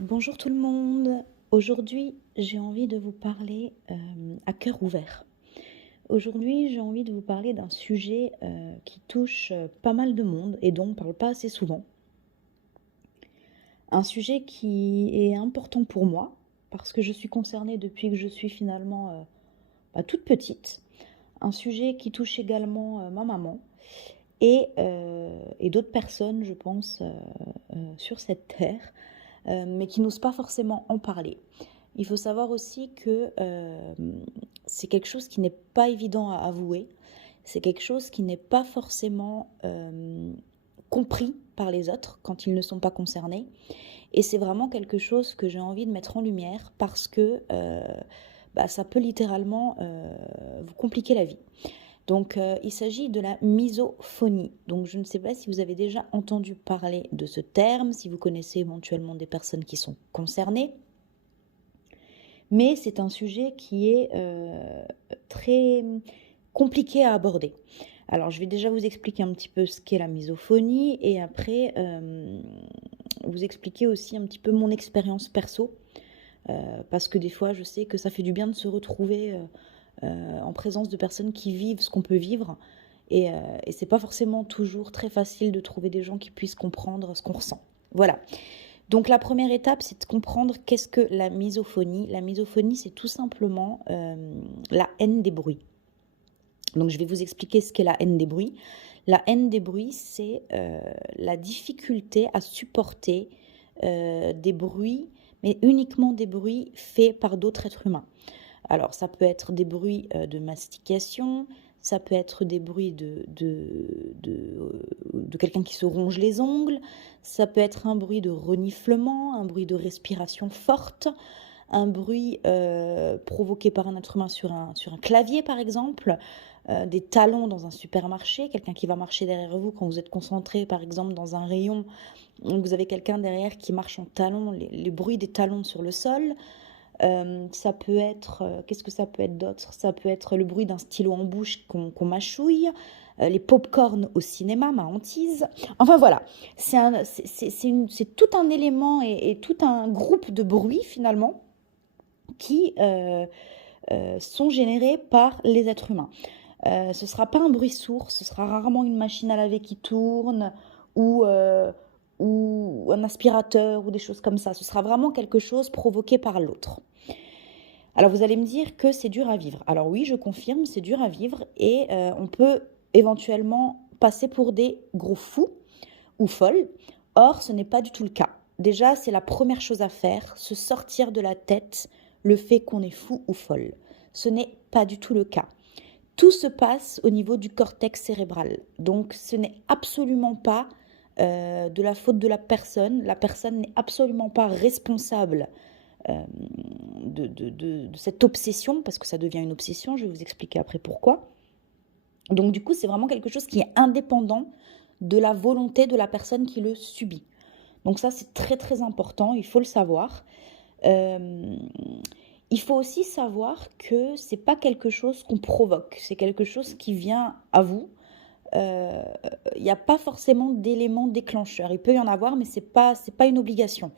Bonjour tout le monde. Aujourd'hui, j'ai envie de vous parler à cœur ouvert. Aujourd'hui, j'ai envie de vous parler d'un sujet qui touche pas mal de monde et dont on ne parle pas assez souvent. Un sujet qui est important pour moi parce que je suis concernée depuis que je suis finalement toute petite. Un sujet qui touche également ma maman et d'autres personnes, je pense, sur cette terre, mais qui n'osent pas forcément en parler. Il faut savoir aussi que c'est quelque chose qui n'est pas évident à avouer, c'est quelque chose qui n'est pas forcément compris par les autres quand ils ne sont pas concernés. Et c'est vraiment quelque chose que j'ai envie de mettre en lumière parce que ça peut littéralement vous compliquer la vie. Donc il s'agit de la misophonie. Donc je ne sais pas si vous avez déjà entendu parler de ce terme, si vous connaissez éventuellement des personnes qui sont concernées. Mais c'est un sujet qui est très compliqué à aborder. Alors je vais déjà vous expliquer un petit peu ce qu'est la misophonie et après vous expliquer aussi un petit peu mon expérience perso. Parce que des fois je sais que ça fait du bien de se retrouver en présence de personnes qui vivent ce qu'on peut vivre. Et c'est pas forcément toujours très facile de trouver des gens qui puissent comprendre ce qu'on ressent. Voilà. Donc la première étape, c'est de comprendre qu'est-ce que la misophonie. La misophonie, c'est tout simplement la haine des bruits. Donc je vais vous expliquer ce qu'est la haine des bruits. La haine des bruits, c'est la difficulté à supporter des bruits, mais uniquement des bruits faits par d'autres êtres humains. Alors ça peut être des bruits de mastication, ça peut être des bruits de quelqu'un qui se ronge les ongles, ça peut être un bruit de reniflement, un bruit de respiration forte, un bruit provoqué par un être humain sur un clavier par exemple, des talons dans un supermarché, quelqu'un qui va marcher derrière vous quand vous êtes concentré par exemple dans un rayon, vous avez quelqu'un derrière qui marche en talons, les bruits des talons sur le sol. Ça peut être, qu'est-ce que ça peut être d'autre? Ça peut être le bruit d'un stylo en bouche qu'on mâchouille, les pop-corn au cinéma, ma hantise. Enfin voilà, c'est tout un élément et tout un groupe de bruits finalement qui sont générés par les êtres humains. Ce ne sera pas un bruit sourd, ce sera rarement une machine à laver qui tourne ou, euh, ou un aspirateur ou des choses comme ça. Ce sera vraiment quelque chose provoqué par l'autre. Alors vous allez me dire que c'est dur à vivre. Alors oui, je confirme, c'est dur à vivre et on peut éventuellement passer pour des gros fous ou folles. Or, ce n'est pas du tout le cas. Déjà, c'est la première chose à faire, se sortir de la tête le fait qu'on est fou ou folle. Ce n'est pas du tout le cas. Tout se passe au niveau du cortex cérébral. Donc, ce n'est absolument pas de la faute de la personne. La personne n'est absolument pas responsable de cette obsession, parce que ça devient une obsession, je vais vous expliquer après pourquoi. Donc du coup, c'est vraiment quelque chose qui est indépendant de la volonté de la personne qui le subit. Donc ça, c'est très très important, il faut le savoir. Euh, il faut aussi savoir que c'est pas quelque chose qu'on provoque, c'est quelque chose qui vient à vous. Il n'y a pas forcément d'éléments déclencheurs. Il peut y en avoir, mais c'est pas une obligation.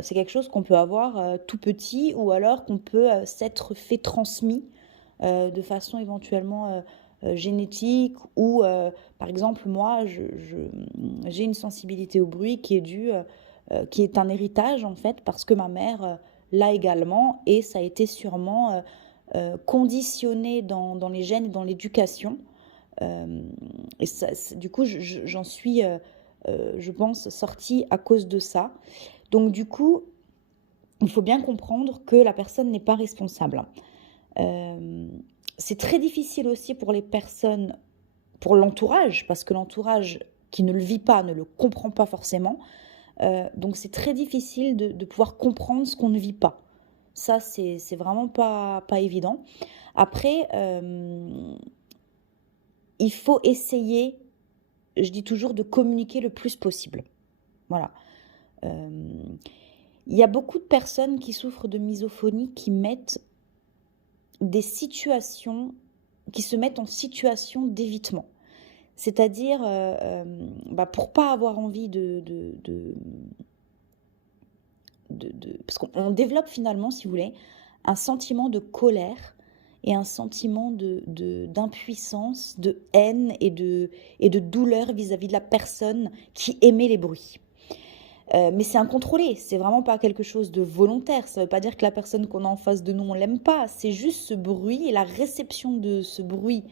C'est quelque chose qu'on peut avoir tout petit ou alors qu'on peut s'être fait transmis de façon éventuellement génétique ou par exemple moi j'ai une sensibilité au bruit qui est due qui est un héritage en fait parce que ma mère l'a également et ça a été sûrement conditionné dans les gènes et dans l'éducation. Et ça, du coup j'en suis je pense sortie à cause de ça. Donc du coup, il faut bien comprendre que la personne n'est pas responsable. Euh, c'est très difficile aussi pour les personnes, pour l'entourage, parce que l'entourage qui ne le vit pas ne le comprend pas forcément. Donc c'est très difficile de pouvoir comprendre ce qu'on ne vit pas. Ça, c'est vraiment pas évident. Après, il faut essayer, je dis toujours, de communiquer le plus possible. Voilà. Euh, Il y a beaucoup de personnes qui souffrent de misophonie qui mettent des situations, qui se mettent en situation d'évitement. C'est-à-dire, pour pas avoir envie Parce qu'on développe finalement, si vous voulez, un sentiment de colère et un sentiment d'impuissance, de haine et de douleur vis-à-vis de la personne qui émet les bruits. Mais c'est incontrôlé, c'est vraiment pas quelque chose de volontaire. Ça veut pas dire que la personne qu'on a en face de nous, on l'aime pas. C'est juste ce bruit et la réception de ce bruit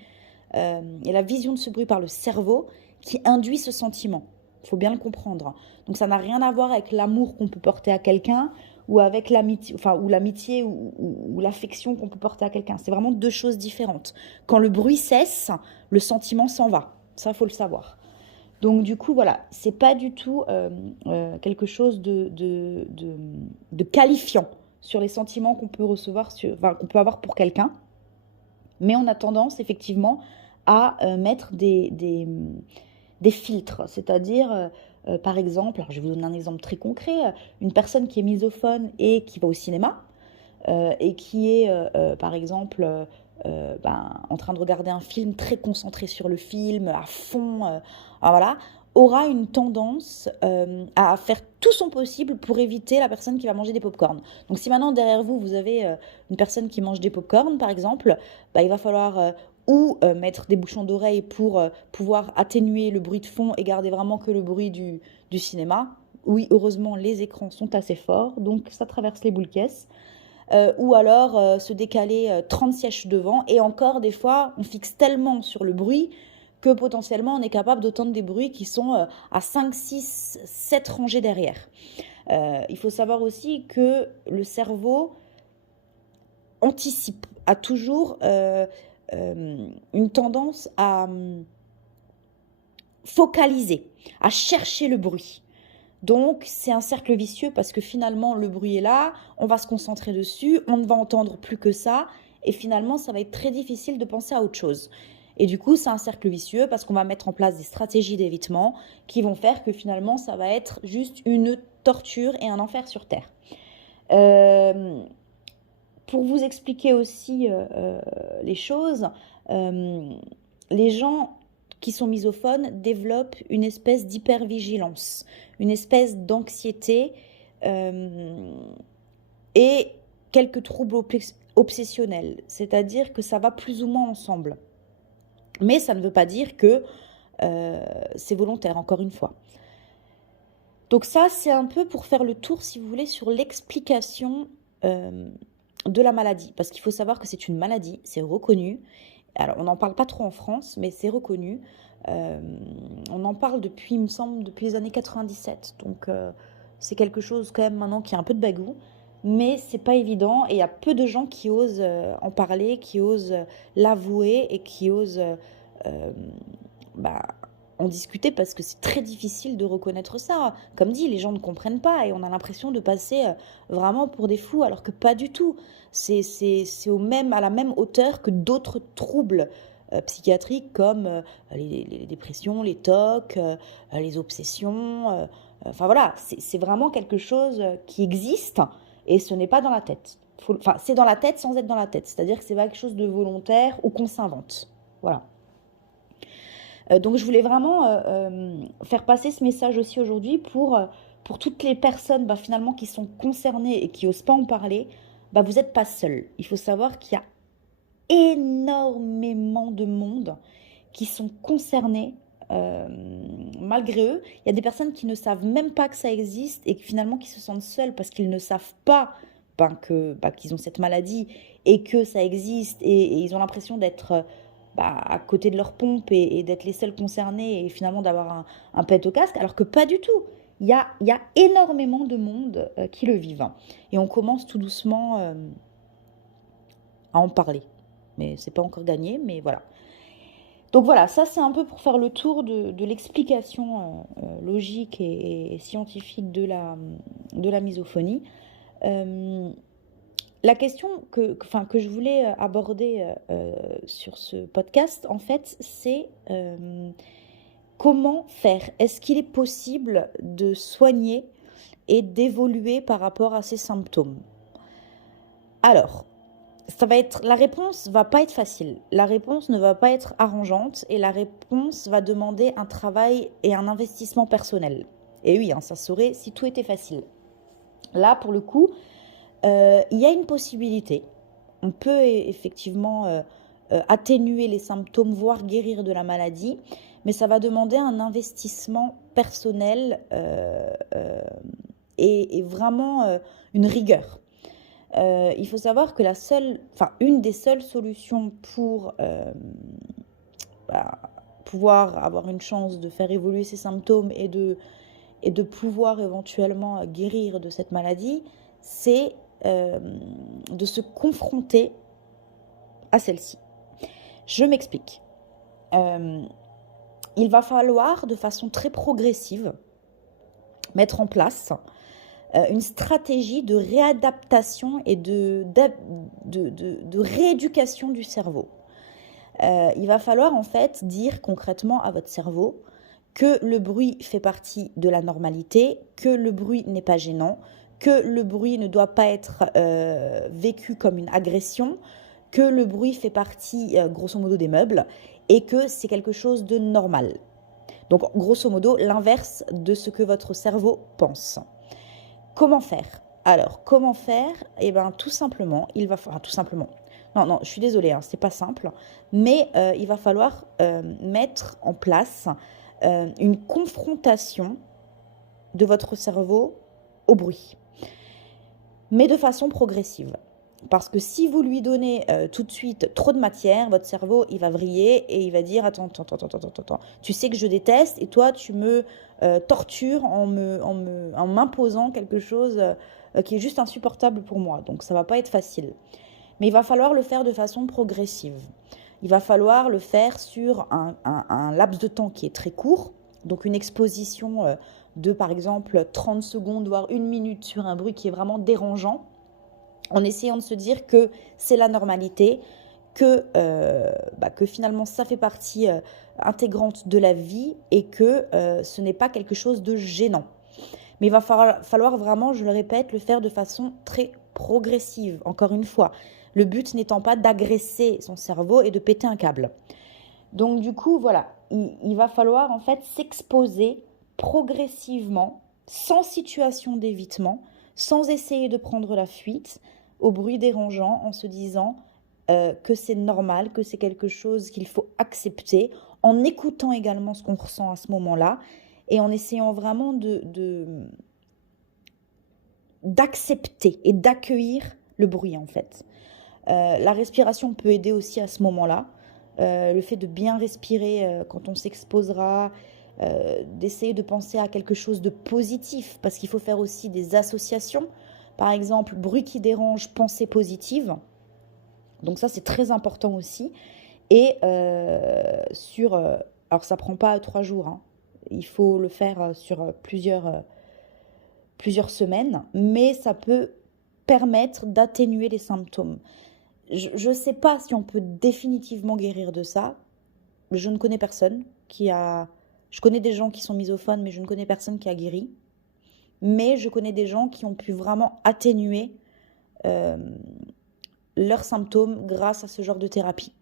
et la vision de ce bruit par le cerveau qui induit ce sentiment. Il faut bien le comprendre. Donc ça n'a rien à voir avec l'amour qu'on peut porter à quelqu'un ou avec l'amitié, ou l'amitié ou l'affection qu'on peut porter à quelqu'un. C'est vraiment deux choses différentes. Quand le bruit cesse, le sentiment s'en va. Ça, faut le savoir. Donc du coup, voilà, c'est pas du tout quelque chose de qualifiant sur les sentiments qu'on peut recevoir, qu'on peut avoir pour quelqu'un. Mais on a tendance effectivement à mettre des filtres, c'est-à-dire par exemple, alors je vais vous donner un exemple très concret, une personne qui est misophone et qui va au cinéma et qui est par exemple en train de regarder un film très concentré sur le film, à fond, voilà, aura une tendance à faire tout son possible pour éviter la personne qui va manger des pop-corns. Donc si maintenant derrière vous, vous avez une personne qui mange des pop-corns par exemple, il va falloir mettre des bouchons d'oreille pour pouvoir atténuer le bruit de fond et garder vraiment que le bruit du cinéma. Oui, heureusement, les écrans sont assez forts, donc ça traverse les boules caisses. Ou alors se décaler 30 sièges devant. Et encore, des fois, on fixe tellement sur le bruit que potentiellement, on est capable d'entendre des bruits qui sont à 5, 6, 7 rangées derrière. Il faut savoir aussi que le cerveau anticipe, a toujours une tendance à focaliser, à chercher le bruit. Donc, c'est un cercle vicieux parce que finalement, le bruit est là, on va se concentrer dessus, on ne va entendre plus que ça, et finalement, ça va être très difficile de penser à autre chose. Et du coup, c'est un cercle vicieux parce qu'on va mettre en place des stratégies d'évitement qui vont faire que finalement, ça va être juste une torture et un enfer sur Terre. Pour vous expliquer aussi les choses, les gens qui sont misophones développent une espèce d'hypervigilance, une espèce d'anxiété et quelques troubles obsessionnels. C'est-à-dire que ça va plus ou moins ensemble. Mais ça ne veut pas dire que c'est volontaire, encore une fois. Donc ça, c'est un peu pour faire le tour, si vous voulez, sur l'explication de la maladie. Parce qu'il faut savoir que c'est une maladie, c'est reconnu. Alors, on n'en parle pas trop en France, mais c'est reconnu. On en parle depuis, il me semble, depuis les années 97. Donc, c'est quelque chose quand même maintenant qui a un peu de bagou. Mais c'est pas évident et il y a peu de gens qui osent en parler, qui osent l'avouer et qui osent en discuter parce que c'est très difficile de reconnaître ça. Comme dit, les gens ne comprennent pas et on a l'impression de passer vraiment pour des fous alors que pas du tout. C'est à la même hauteur que d'autres troubles psychiatriques comme les dépressions, les TOC, les obsessions. Enfin voilà, c'est vraiment quelque chose qui existe et ce n'est pas dans la tête. C'est dans la tête sans être dans la tête. C'est-à-dire que c'est pas quelque chose de volontaire ou qu'on s'invente. Voilà. Donc je voulais vraiment faire passer ce message aussi aujourd'hui pour toutes les personnes finalement qui sont concernées et qui n'osent pas en parler. Vous n'êtes pas seul. Il faut savoir qu'il y a énormément de monde qui sont concernés malgré eux. Il y a des personnes qui ne savent même pas que ça existe et finalement qui se sentent seuls parce qu'ils ne savent pas qu'ils ont cette maladie et que ça existe et ils ont l'impression d'être à côté de leur pompe et d'être les seuls concernés et finalement d'avoir un pet au casque, alors que pas du tout. Il y a énormément de monde qui le vivent. Et on commence tout doucement à en parler. Mais c'est pas encore gagné, mais voilà. Donc voilà, ça c'est un peu pour faire le tour de l'explication logique et scientifique de la misophonie. La question que je voulais aborder sur ce podcast, en fait, c'est comment faire? Est-ce qu'il est possible de soigner et d'évoluer par rapport à ces symptômes? Alors, la réponse va pas être facile. La réponse ne va pas être arrangeante et la réponse va demander un travail et un investissement personnel. Et oui, ça serait si tout était facile. Là, pour le coup, il y a une possibilité. On peut effectivement atténuer les symptômes, voire guérir de la maladie, mais ça va demander un investissement personnel et vraiment une rigueur. Il faut savoir que une des seules solutions pour bah, pouvoir avoir une chance de faire évoluer ces symptômes et de pouvoir éventuellement guérir de cette maladie, c'est de se confronter à celle-ci. Je m'explique. Il va falloir, de façon très progressive, mettre en place une stratégie de réadaptation et de rééducation du cerveau. Il va falloir en fait dire concrètement à votre cerveau que le bruit fait partie de la normalité, que le bruit n'est pas gênant, que le bruit ne doit pas être vécu comme une agression, que le bruit fait partie grosso modo des meubles et que c'est quelque chose de normal. Donc grosso modo l'inverse de ce que votre cerveau pense. Comment faire? Alors, comment faire? Eh bien, tout simplement, tout simplement. Non, je suis désolée, c'est pas simple, mais il va falloir mettre en place une confrontation de votre cerveau au bruit, mais de façon progressive. Parce que si vous lui donnez tout de suite trop de matière, votre cerveau, il va vriller et il va dire attends, tu sais que je déteste et toi, tu me tortures en m'imposant quelque chose qui est juste insupportable pour moi. Donc, ça ne va pas être facile. Mais il va falloir le faire de façon progressive. Il va falloir le faire sur un laps de temps qui est très court. Donc, une exposition de, par exemple, 30 secondes, voire 1 minute sur un bruit qui est vraiment dérangeant, en essayant de se dire que c'est la normalité, que finalement ça fait partie intégrante de la vie et que ce n'est pas quelque chose de gênant. Mais il va falloir vraiment, je le répète, le faire de façon très progressive, encore une fois. Le but n'étant pas d'agresser son cerveau et de péter un câble. Donc du coup, voilà, il va falloir en fait s'exposer progressivement, sans situation d'évitement, sans essayer de prendre la fuite, au bruit dérangeant en se disant que c'est normal, que c'est quelque chose qu'il faut accepter, en écoutant également ce qu'on ressent à ce moment-là et en essayant vraiment d'accepter et d'accueillir le bruit en fait. La respiration peut aider aussi à ce moment-là. Le fait de bien respirer quand on s'exposera, d'essayer de penser à quelque chose de positif, parce qu'il faut faire aussi des associations. Par exemple, bruit qui dérange, pensée positive. Donc ça, c'est très important aussi. Et alors ça prend pas 3 jours, hein. Il faut le faire sur plusieurs semaines, mais ça peut permettre d'atténuer les symptômes. Je ne sais pas si on peut définitivement guérir de ça. Je ne connais personne qui a... Je connais des gens qui sont misophones, mais je ne connais personne qui a guéri. Mais je connais des gens qui ont pu vraiment atténuer leurs symptômes grâce à ce genre de thérapie.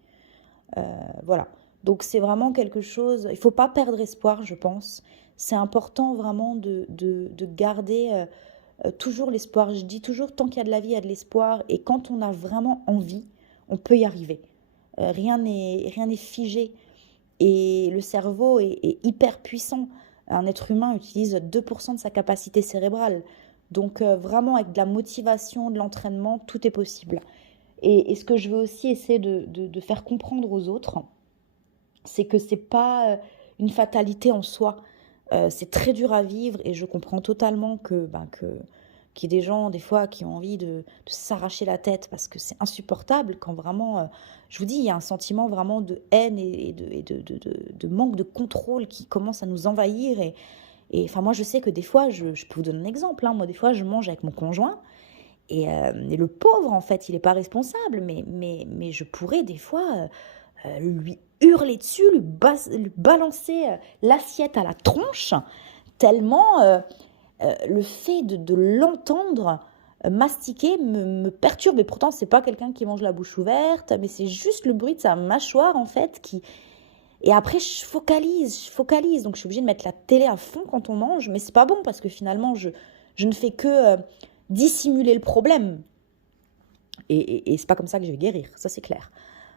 Voilà. Donc c'est vraiment quelque chose... Il ne faut pas perdre espoir, je pense. C'est important vraiment de garder toujours l'espoir. Je dis toujours, tant qu'il y a de la vie, il y a de l'espoir. Et quand on a vraiment envie, on peut y arriver. Rien n'est figé. Et le cerveau est hyper puissant. Un être humain utilise 2% de sa capacité cérébrale. Donc vraiment, avec de la motivation, de l'entraînement, tout est possible. Et ce que je veux aussi essayer de faire comprendre aux autres, c'est que ce n'est pas une fatalité en soi. C'est très dur à vivre et je comprends totalement qu'il y ait des gens, des fois, qui ont envie de s'arracher la tête parce que c'est insupportable quand vraiment, je vous dis, il y a un sentiment vraiment de haine et de manque de contrôle qui commence à nous envahir. Et enfin, moi, je sais que des fois, je peux vous donner un exemple, hein, moi, des fois, je mange avec mon conjoint et le pauvre, en fait, il n'est pas responsable, mais je pourrais des fois lui hurler dessus, lui balancer l'assiette à la tronche, tellement le fait de l'entendre mastiquer me perturbe. Et pourtant, c'est pas quelqu'un qui mange la bouche ouverte, mais c'est juste le bruit de sa mâchoire, en fait, qui... Et après, je focalise. Donc, je suis obligée de mettre la télé à fond quand on mange, mais c'est pas bon, parce que finalement, je ne fais que dissimuler le problème. Et c'est pas comme ça que je vais guérir, ça c'est clair.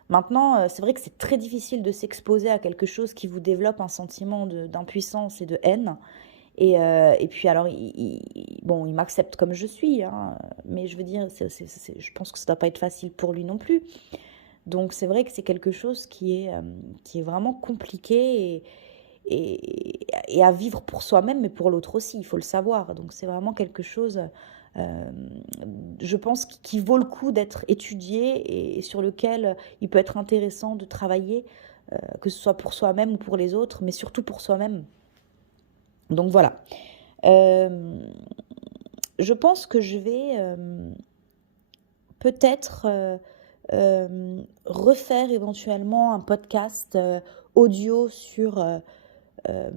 Maintenant, c'est vrai que c'est très difficile de s'exposer à quelque chose qui vous développe un sentiment d'impuissance et de haine. Et puis alors, bon, il m'accepte comme je suis, hein, mais je veux dire, je pense que ça doit pas être facile pour lui non plus. Donc c'est vrai que c'est quelque chose qui est vraiment compliqué et à vivre pour soi-même, mais pour l'autre aussi, il faut le savoir. Donc c'est vraiment quelque chose, euh, je pense, qui vaut le coup d'être étudié et sur lequel il peut être intéressant de travailler, que ce soit pour soi-même ou pour les autres, mais surtout pour soi-même. Donc voilà. Euh, je pense que je vais peut-être refaire éventuellement un podcast audio euh,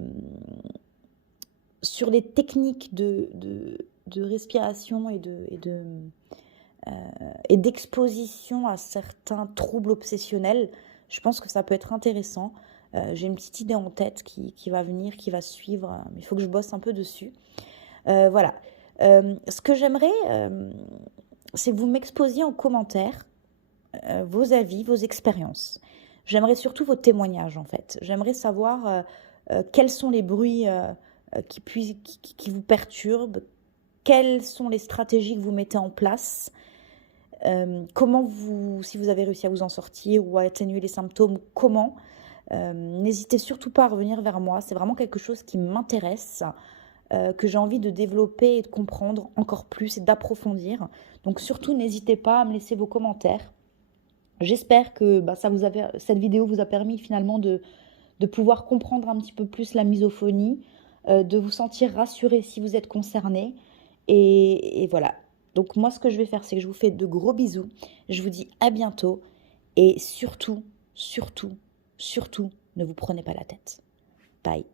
sur les techniques de respiration euh, et d'exposition à certains troubles obsessionnels. Je pense que ça peut être intéressant. J'ai une petite idée en tête qui va venir, qui va suivre, mais il faut que je bosse un peu dessus. Voilà. Ce que j'aimerais, c'est que vous m'exposiez en commentaire vos avis, vos expériences. J'aimerais surtout vos témoignages, en fait. J'aimerais savoir quels sont les bruits qui vous perturbent, quelles sont les stratégies que vous mettez en place, comment si vous avez réussi à vous en sortir ou à atténuer les symptômes, comment. N'hésitez surtout pas à revenir vers moi, c'est vraiment quelque chose qui m'intéresse, que j'ai envie de développer et de comprendre encore plus et d'approfondir. Donc surtout, n'hésitez pas à me laisser vos commentaires. J'espère que cette vidéo vous a permis finalement de pouvoir comprendre un petit peu plus la misophonie, de vous sentir rassuré si vous êtes concerné. Et voilà. Donc moi, ce que je vais faire, c'est que je vous fais de gros bisous. Je vous dis à bientôt. Et surtout, surtout, surtout, ne vous prenez pas la tête. Bye.